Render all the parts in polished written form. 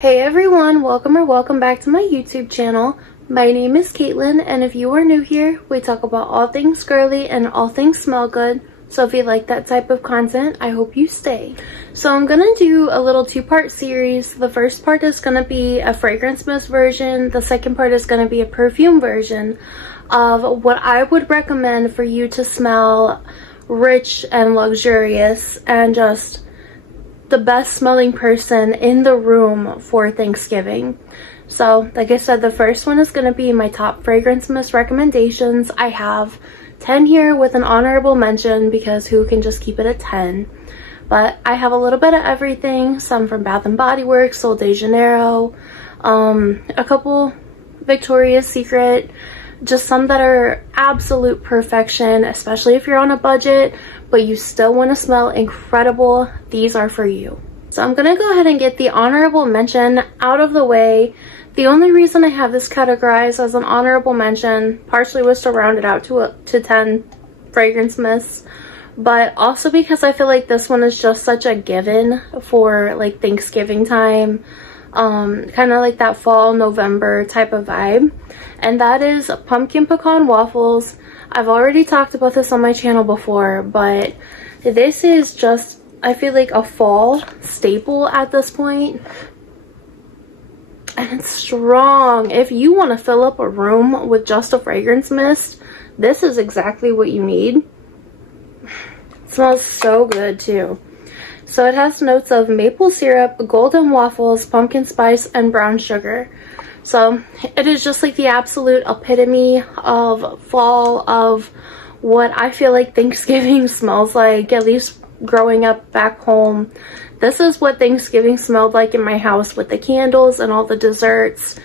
Hey everyone, welcome back to my YouTube channel. My name is Caitlin, and if you are new here, we talk about all things girly and all things smell good. So if you like that type of content, I hope you stay. So I'm gonna do a little two-part series. The first part is gonna be a fragrance mist version. The second part is gonna be a perfume version of what I would recommend for you to smell rich and luxurious and just the best smelling person in the room for Thanksgiving. So like I said, the first one is going to be my top fragrance mist recommendations. I have 10 here with an honorable mention because who can just keep it at 10? But I have a little bit of everything, some from Bath & Body Works, Sol de Janeiro, a couple Victoria's Secret, just some that are absolute perfection, especially if you're on a budget but you still want to smell incredible. These are for you. So I'm gonna go ahead and get the honorable mention out of the way. The only reason I have this categorized as an honorable mention partially was to round it out to 10 fragrance mists, but also because I feel like this one is just such a given for like Thanksgiving time, kind of like that fall November type of vibe, and that is Pumpkin Pecan Waffles. I've already talked about this on my channel before, but this is just, I feel like, a fall staple at this point. And it's strong. If you want to fill up a room with just a fragrance mist, this is exactly what you need. It smells so good too. So it has notes of maple syrup, golden waffles, pumpkin spice, and brown sugar. So it is just like the absolute epitome of fall, of what I feel like Thanksgiving smells like, at least growing up back home. This is what Thanksgiving smelled like in my house with the candles and all the desserts.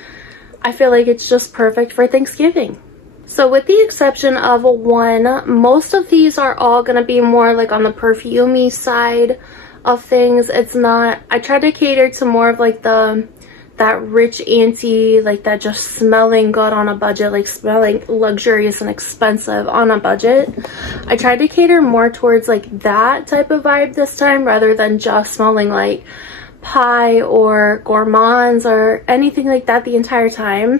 I feel like it's just perfect for Thanksgiving. So with the exception of one, most of these are all going to be more like on the perfumey side of things. It's not, I try to cater to more of like that rich auntie, like that just smelling good on a budget, like smelling luxurious and expensive on a budget. I tried to cater more towards like that type of vibe this time rather than just smelling like pie or gourmands or anything like that the entire time,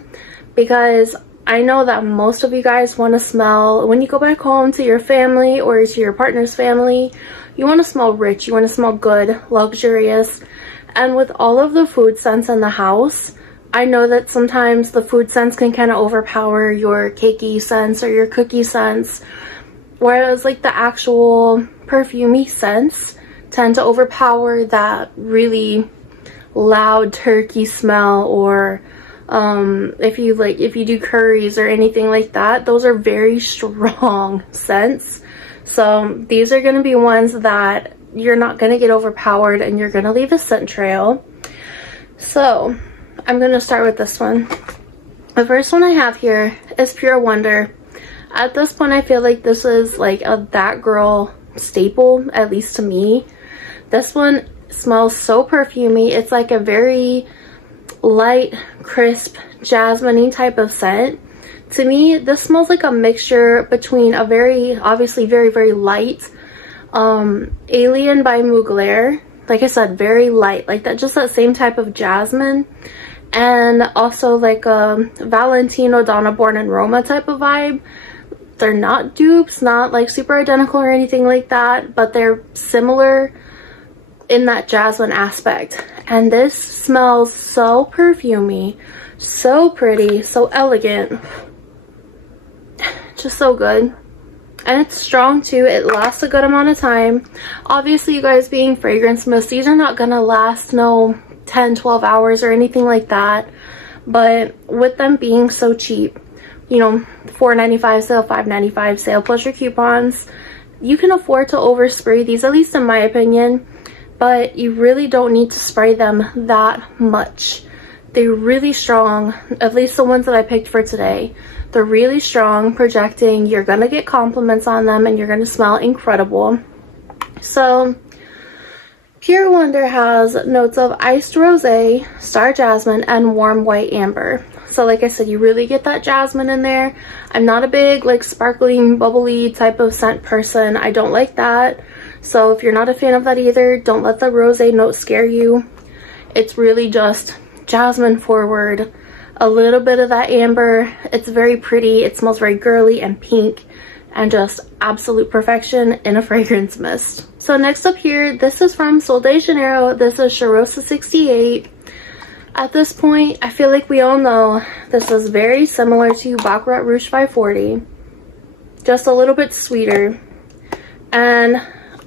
because I know that most of you guys want to smell, when you go back home to your family or to your partner's family, you want to smell rich, you want to smell good, luxurious. And with all of the food scents in the house, I know that sometimes the food scents can kind of overpower your cakey scents or your cookie scents, whereas like the actual perfumey scents tend to overpower that really loud turkey smell, or if you do curries or anything like that, those are very strong scents. So these are going to be ones that you're not going to get overpowered and you're going to leave a scent trail. So I'm going to start with this one. The first one I have here is Pure Wonder. At this point, I feel like this is like a that girl staple, at least to me. This one smells so perfumey. It's like a very light, crisp, jasmine-y type of scent. To me, this smells like a mixture between a very, obviously very, very light Alien by Mugler. Like I said, very light, like that, just that same type of jasmine, and also like a Valentino Donna Born in Roma type of vibe. They're not dupes, not like super identical or anything like that, but they're similar in that jasmine aspect. And this smells so perfumey, so pretty, so elegant, just so good. And it's strong too. It lasts a good amount of time. Obviously, you guys, being fragrance mists, these are not gonna last no 10-12 hours or anything like that, but with them being so cheap, you know, $4.95 sale, $5.95 sale plus your coupons, you can afford to overspray these, at least in my opinion, but you really don't need to spray them that much. They're really strong, at least the ones that I picked for today. They're really strong, projecting. You're gonna get compliments on them and you're gonna smell incredible. So Pure Wonder has notes of iced rosé, star jasmine, and warm white amber. So like I said, you really get that jasmine in there. I'm not a big like sparkling, bubbly type of scent person. I don't like that. So if you're not a fan of that either, don't let the rosé note scare you. It's really just jasmine forward, a little bit of that amber. It's very pretty. It smells very girly and pink, and just absolute perfection in a fragrance mist. So next up here, this is from Sol de Janeiro. This is Cheirosa 68. At this point, I feel like we all know this is very similar to Baccarat Rouge 540, just a little bit sweeter. And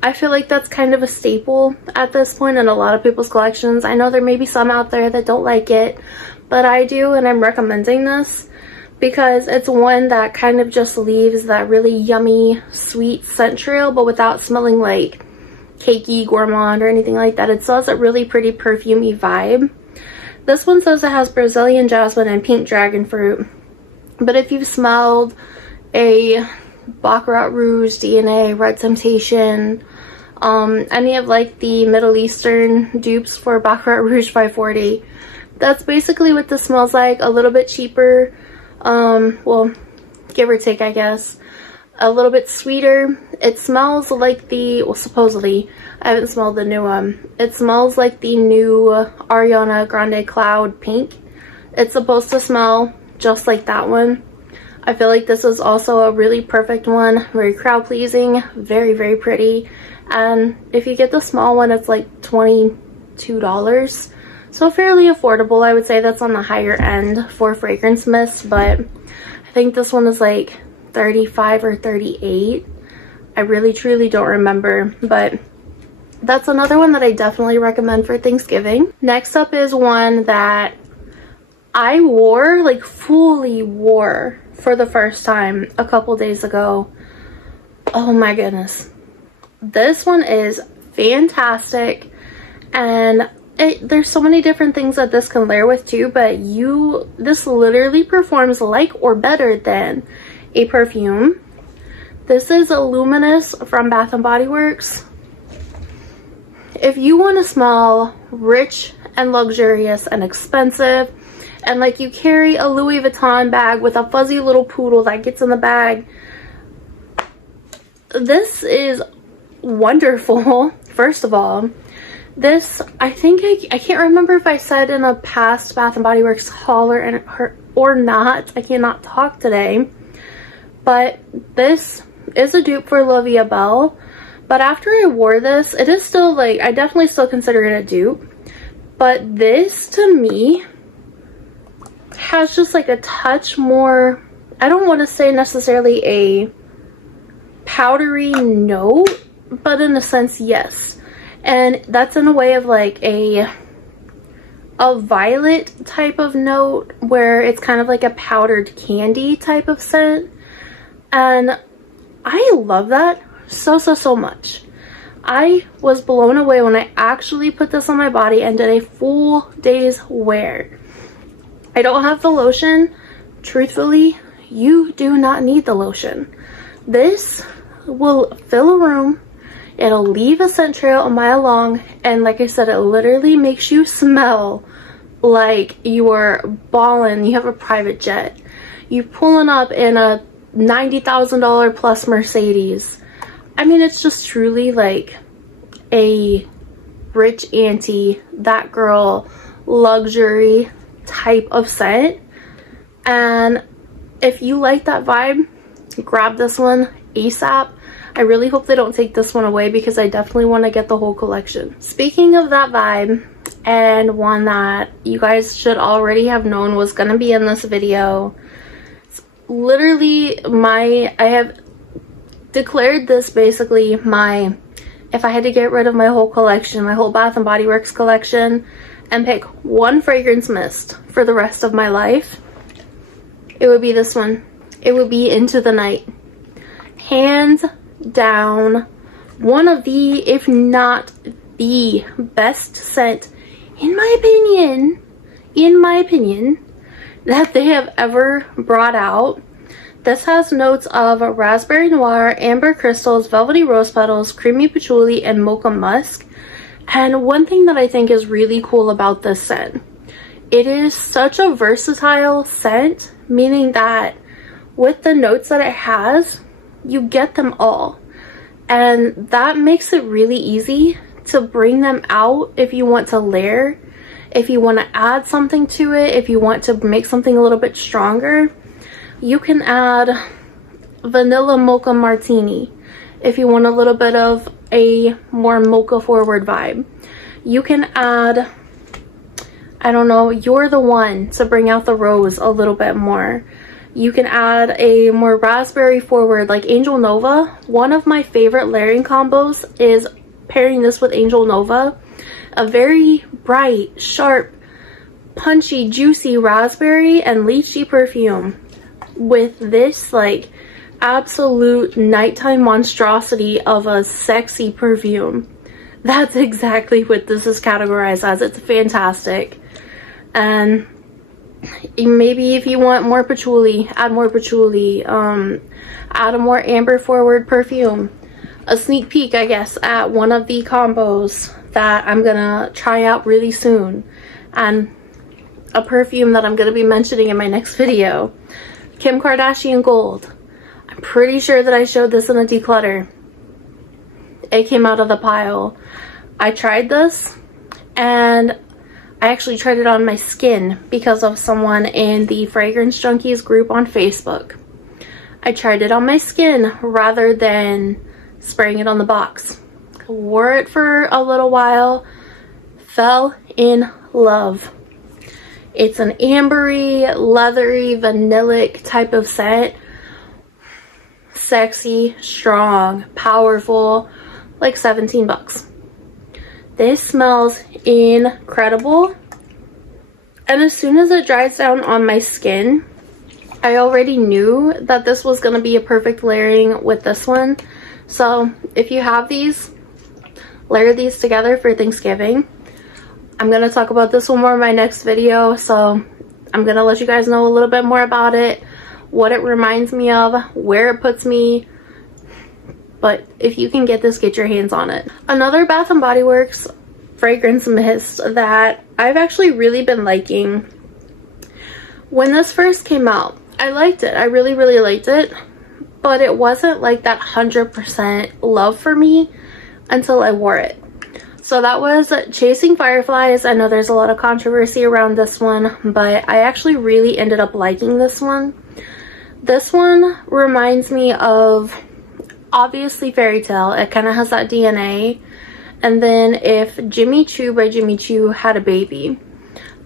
I feel like that's kind of a staple at this point in a lot of people's collections. I know there may be some out there that don't like it, but I do, and I'm recommending this because it's one that kind of just leaves that really yummy sweet scent trail, but without smelling like cakey, gourmand, or anything like that. It still has a really pretty perfumey vibe. This one says it has Brazilian jasmine and pink dragon fruit, but if you've smelled a Baccarat Rouge, DNA, Red Temptation, any of like the Middle Eastern dupes for Baccarat Rouge 540, that's basically what this smells like. A little bit cheaper, well, give or take, I guess. A little bit sweeter. It smells like the, well, supposedly, I haven't smelled the new one. It smells like the new Ariana Grande Cloud Pink. It's supposed to smell just like that one. I feel like this is also a really perfect one. Very crowd pleasing, very, very pretty. And if you get the small one, it's like $22. So fairly affordable. I would say that's on the higher end for fragrance mists, but I think this one is like 35 or 38. I really truly don't remember, but that's another one that I definitely recommend for Thanksgiving. Next up is one that I wore, like fully wore, for the first time a couple days ago. Oh my goodness. This one is fantastic, and there's so many different things that this can layer with too, but this literally performs like or better than a perfume. This is a Luminous from Bath & Body Works. If you want to smell rich and luxurious and expensive, and like you carry a Louis Vuitton bag with a fuzzy little poodle that gets in the bag, this is wonderful. First of all, this, I think I can't remember if I said in a past Bath & Body Works haul or not. I cannot talk today. But this is a dupe for La Vie Belle. But after I wore this, it is still like, I definitely still consider it a dupe. But this, to me, has just like a touch more, I don't want to say necessarily a powdery note, but in a sense, yes. And that's in a way of like a violet type of note, where it's kind of like a powdered candy type of scent. And I love that so much. I was blown away when I actually put this on my body and did a full day's wear. I don't have the lotion. Truthfully, you do not need the lotion. This will fill a room. It'll leave a scent trail a mile long, and like I said, it literally makes you smell like you are ballin', you have a private jet. You're pulling up in a $90,000 plus Mercedes. I mean, it's just truly like a rich auntie, that girl, luxury type of scent. And if you like that vibe, grab this one ASAP. I really hope they don't take this one away, because I definitely want to get the whole collection. Speaking of that vibe, and one that you guys should already have known was going to be in this video, it's literally I have declared this basically my, if I had to get rid of my whole collection, my whole Bath & Body Works collection, and pick one fragrance mist for the rest of my life, it would be this one. It would be Into the Night. Hands down, one of the, if not the best scent, in my opinion, that they have ever brought out. This has notes of raspberry noir, amber crystals, velvety rose petals, creamy patchouli, and mocha musk. And one thing that I think is really cool about this scent, it is such a versatile scent, meaning that with the notes that it has, you get them all. And that makes it really easy to bring them out if you want to layer. If you want to add something to it, if you want to make something a little bit stronger, you can add vanilla mocha martini. If you want a little bit of a more mocha forward vibe, you can add, I don't know, You're the One to bring out the rose a little bit more. You can add a more raspberry forward like Angel Nova. One of my favorite layering combos is pairing this with Angel Nova. A very bright, sharp, punchy, juicy raspberry and lychee perfume with this like absolute nighttime monstrosity of a sexy perfume. That's exactly what this is categorized as. It's fantastic. And maybe if you want more patchouli, add more patchouli. Add a more amber forward perfume. A sneak peek, I guess, at one of the combos that I'm gonna try out really soon, and a perfume that I'm gonna be mentioning in my next video. Kim Kardashian Gold. I'm pretty sure that I showed this in a declutter. It came out of the pile. I tried this, and I actually tried it on my skin because of someone in the Fragrance Junkies group on Facebook. I tried it on my skin rather than spraying it on the box. Wore it for a little while, fell in love. It's an ambery, leathery, vanillic type of scent. Sexy, strong, powerful, like 17 bucks. This smells incredible. And as soon as it dries down on my skin, I already knew that this was going to be a perfect layering with this one. So if you have these, layer these together for Thanksgiving. I'm going to talk about this one more in my next video, so I'm going to let you guys know a little bit more about it, what it reminds me of, where it puts me. But if you can get this, get your hands on it. Another Bath & Body Works fragrance mist that I've actually really been liking. When this first came out, I liked it. I really, really liked it. But it wasn't like that 100% love for me until I wore it. So that was Chasing Fireflies. I know there's a lot of controversy around this one, but I actually really ended up liking this one. This one reminds me of, obviously, Fairytale. It kind of has that DNA. And then If Jimmy Choo by Jimmy Choo had a baby.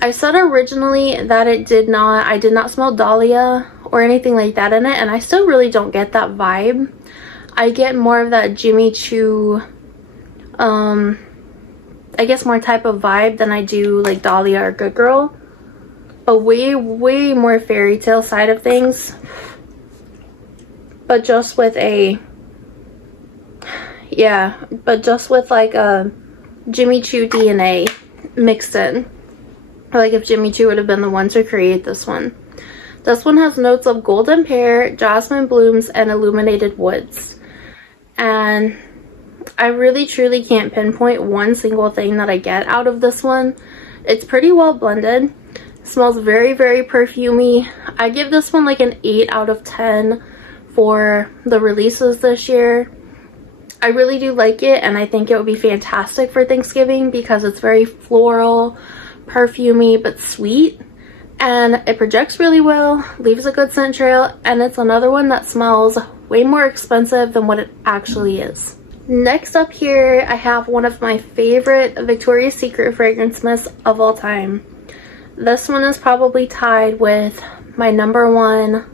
I said originally that I did not smell dahlia or anything like that in it, and I still really don't get that vibe. I get more of that Jimmy Choo, I guess more type of vibe than I do like Dahlia or Good Girl. A way more Fairytale side of things. But just with a, yeah, but just with like a Jimmy Choo DNA mixed in. Like if Jimmy Choo would have been the one to create this one. This one has notes of golden pear, jasmine blooms, and illuminated woods. And I really truly can't pinpoint one single thing that I get out of this one. It's pretty well blended. It smells very, very perfumey. I give this one like an 8 out of 10 for the releases this year. I really do like it, and I think it would be fantastic for Thanksgiving because it's very floral, perfumey, but sweet. And it projects really well, leaves a good scent trail, and it's another one that smells way more expensive than what it actually is. Next up here, I have one of my favorite Victoria's Secret fragrance mists of all time. This one is probably tied with my number one,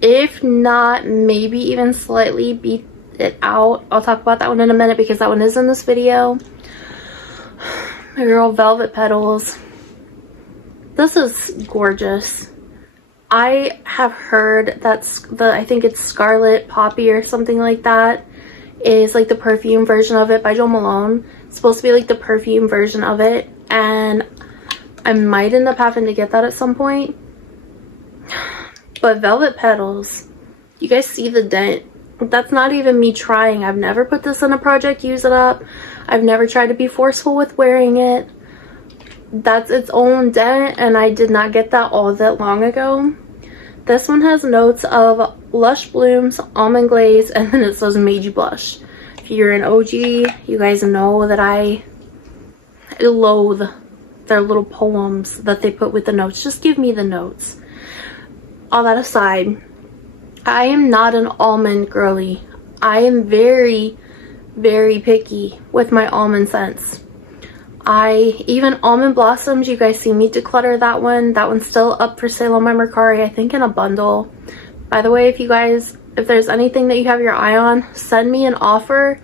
if not maybe even slightly beat it out. I'll talk about that one in a minute because that one is in this video. My girl Velvet Petals. This is gorgeous. I have heard that's I think it's Scarlet Poppy or something like that, is like the perfume version of it by Jo Malone. It's supposed to be like the perfume version of it, and I might end up having to get that at some point. But Velvet Petals, you guys see the dent? That's not even me trying. I've never put this in a project, use it up. I've never tried to be forceful with wearing it. That's its own dent, and I did not get that all that long ago. This one has notes of lush blooms, almond glaze, and then it says made you blush. If you're an OG, you guys know that I loathe their little poems that they put with the notes. Just give me the notes. All that aside, I am not an almond girly. I am very, very picky with my almond scents. Even Almond Blossoms, you guys see me declutter that one. That one's still up for sale on my Mercari, I think in a bundle. By the way, if there's anything that you have your eye on, send me an offer.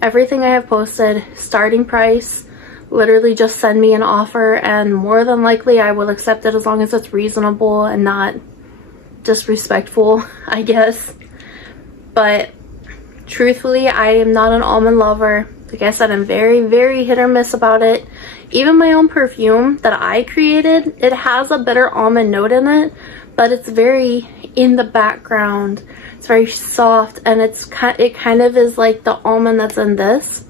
Everything I have posted, starting price, literally just send me an offer, and more than likely I will accept it as long as it's reasonable and not disrespectful, I guess. But truthfully, I am not an almond lover. Like I said, I'm very, very hit or miss about it. Even my own perfume that I created, it has a bitter almond note in it, but it's very in the background. It's very soft, and it kind of is like the almond that's in this.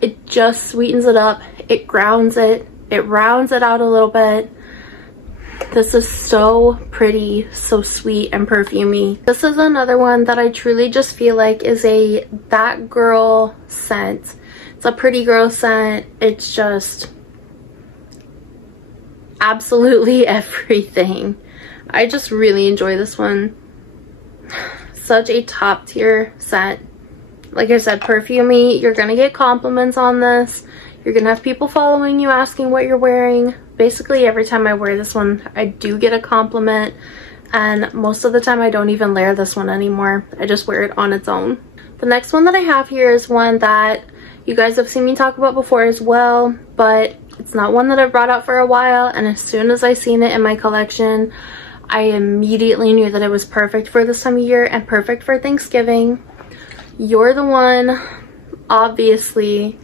It just sweetens it up, it grounds it, it rounds it out a little bit. This is so pretty, so sweet and perfumey. This is another one that I truly just feel like is that girl scent. It's a pretty girl scent. It's just absolutely everything. I just really enjoy this one. Such a top tier scent. Like I said, perfumey. You're gonna get compliments on this. You're gonna have people following you asking what you're wearing. Basically every time I wear this one, I do get a compliment, and most of the time I don't even layer this one anymore. I just wear it on its own. The next one that I have here is one that you guys have seen me talk about before as well, but it's not one that I've brought out for a while, and as soon as I seen it in my collection, I immediately knew that it was perfect for this time of year and perfect for Thanksgiving. You're the One, obviously.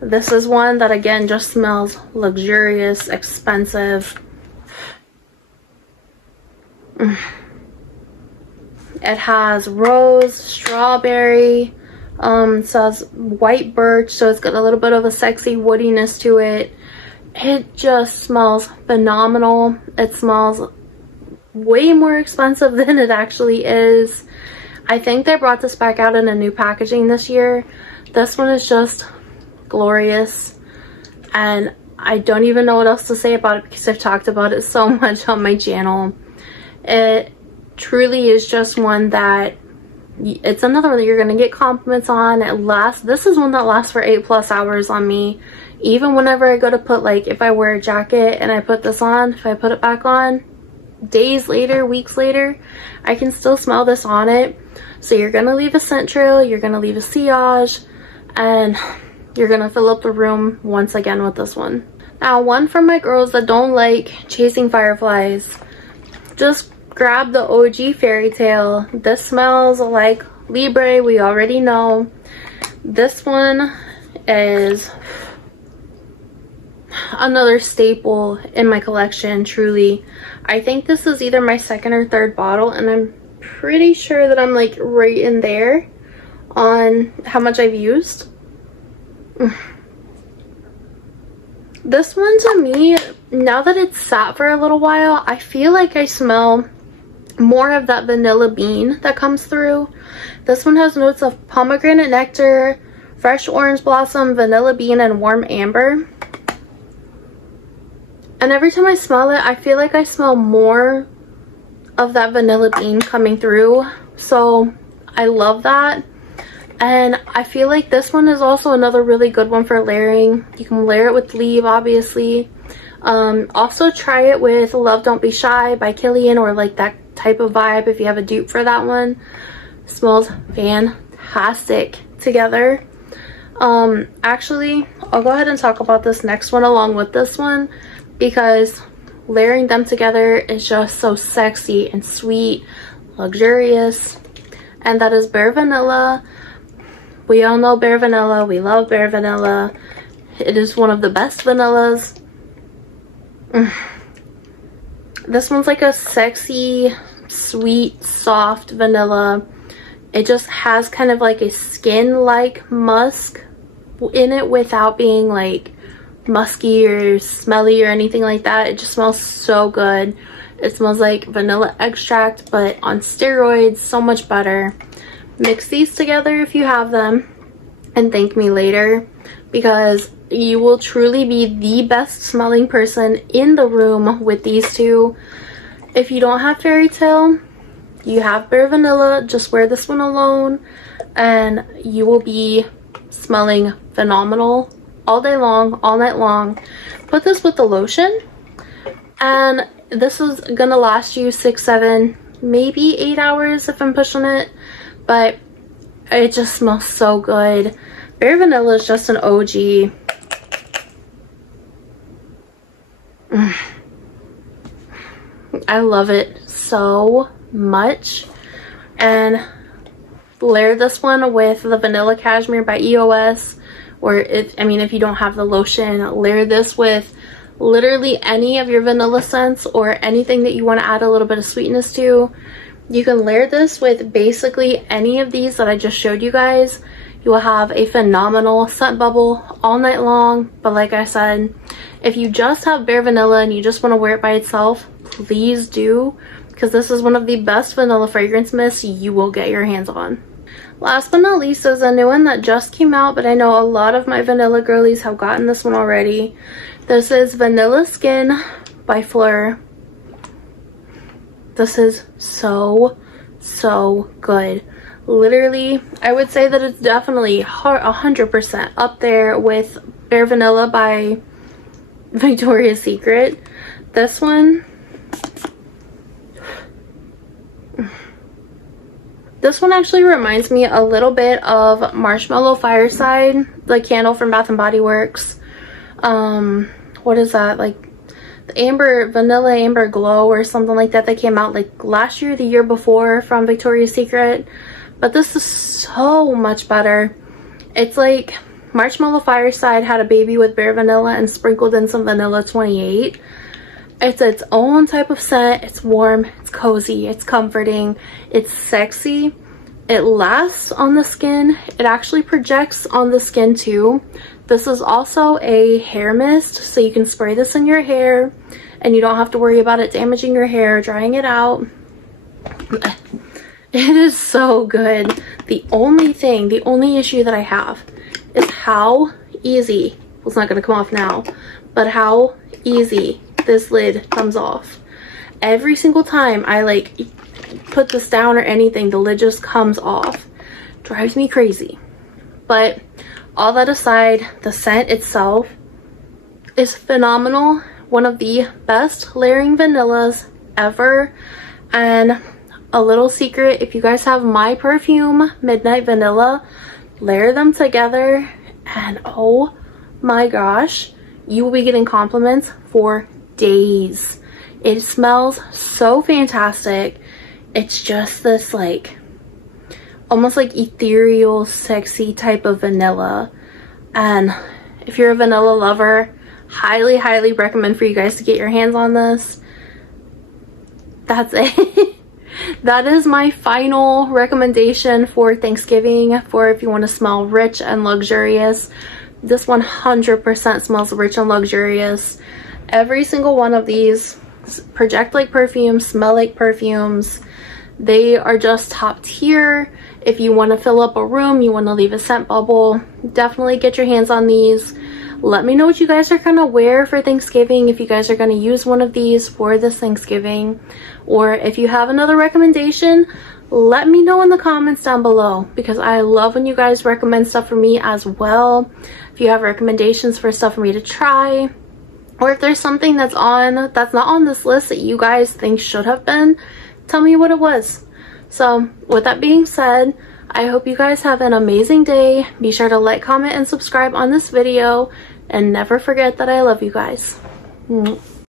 This is one that again just smells luxurious, expensive. It has rose, strawberry, it says white birch, so it's got a little bit of a sexy woodiness to it. It just smells phenomenal. It smells way more expensive than it actually is. I think they brought this back out in a new packaging this year. This one is just glorious, and I don't even know what else to say about it because I've talked about it so much on my channel. It truly is just one that it's another one that you're gonna get compliments on. This is one that lasts for 8+ hours on me. Even whenever I go to put, like, if I wear a jacket and I put this on, if I put it back on, days later, weeks later, I can still smell this on it. So you're gonna leave a scent trail, you're gonna leave a sillage, and you're gonna fill up the room once again with this one. Now, one for my girls that don't like chasing fireflies, just grab the OG Fairytale. This smells like Libre, we already know. This one is another staple in my collection, truly. I think this is either my second or third bottle, and I'm pretty sure that I'm like right in there on how much I've used. This one, to me, now that it's sat for a little while, I feel like I smell more of that vanilla bean that comes through. This one has notes of pomegranate nectar, fresh orange blossom, vanilla bean, and warm amber. And every time I smell it, I feel like I smell more of that vanilla bean coming through. So I love that. And I feel like this one is also another really good one for layering. You can layer it with leaf, obviously. Also try it with Love Don't Be Shy by Killian, or like that type of vibe if you have a dupe for that one. It smells fantastic together. Actually, I'll go ahead and talk about this next one along with this one, because layering them together is just so sexy and sweet, luxurious. And that is Bare Vanilla. We all know Bare Vanilla. We love Bare Vanilla. It is one of the best vanillas. This one's like a sexy, sweet, soft vanilla. It just has kind of like a skin-like musk in it without being like musky or smelly or anything like that. It just smells so good. It smells like vanilla extract, but on steroids, so much better. Mix these together if you have them and thank me later, because you will truly be the best smelling person in the room with these two. If you don't have Fairytale, you have Bare Vanilla, just wear this one alone and you will be smelling phenomenal all day long, all night long. Put this with the lotion and this is gonna last you 6, 7, maybe 8 hours if I'm pushing it, but it just smells so good. Bare Vanilla is just an OG. I love it so much. And layer this one with the Vanilla Cashmere by EOS, or if you don't have the lotion, layer this with literally any of your vanilla scents or anything that you want to add a little bit of sweetness to. You can layer this with basically any of these that I just showed you guys. You will have a phenomenal scent bubble all night long. But like I said, if you just have Bare Vanilla and you just want to wear it by itself, please do, because this is one of the best vanilla fragrance mists you will get your hands on. Last but not least is a new one that just came out, but I know a lot of my vanilla girlies have gotten this one already. This is Vanilla Skin by Fleur. This is so good. Literally, I would say that it's definitely 100% up there with Bare Vanilla by Victoria's Secret. This one actually reminds me a little bit of Marshmallow Fireside, the candle from Bath & Body Works. What is that, like the Vanilla Amber Glow or something like that came out like last year, the year before, from Victoria's Secret. But this is so much better. It's like Marshmallow Fireside had a baby with Bare Vanilla and sprinkled in some Vanilla 28. It's its own type of scent. It's warm, it's cozy, it's comforting, it's sexy. It lasts on the skin. It actually projects on the skin too. This is also a hair mist, so you can spray this in your hair and you don't have to worry about it damaging your hair, drying it out. It is so good. The only issue that I have is how easy, well, it's not going to come off now, but how easy this lid comes off. Every single time I like put this down or anything, the lid just comes off. Drives me crazy. But all that aside, the scent itself is phenomenal. One of the best layering vanillas ever. And a little secret, if you guys have my perfume Midnight Vanilla, layer them together and oh my gosh, you will be getting compliments for days. It smells so fantastic. It's just this like almost like ethereal, sexy type of vanilla. And if you're a vanilla lover, highly recommend for you guys to get your hands on this. That's it. That is my final recommendation for Thanksgiving, for if you want to smell rich and luxurious. This 100% smells rich and luxurious. Every single one of these project like perfumes, smell like perfumes. They are just top tier. If you want to fill up a room, you want to leave a scent bubble, definitely get your hands on these. Let me know what you guys are going to wear for Thanksgiving, if you guys are going to use one of these for this Thanksgiving. Or if you have another recommendation, let me know in the comments down below, because I love when you guys recommend stuff for me as well. If you have recommendations for stuff for me to try, or if there's something that's not on this list that you guys think should have been, tell me what it was. So with that being said, I hope you guys have an amazing day. Be sure to like, comment, and subscribe on this video, and never forget that I love you guys.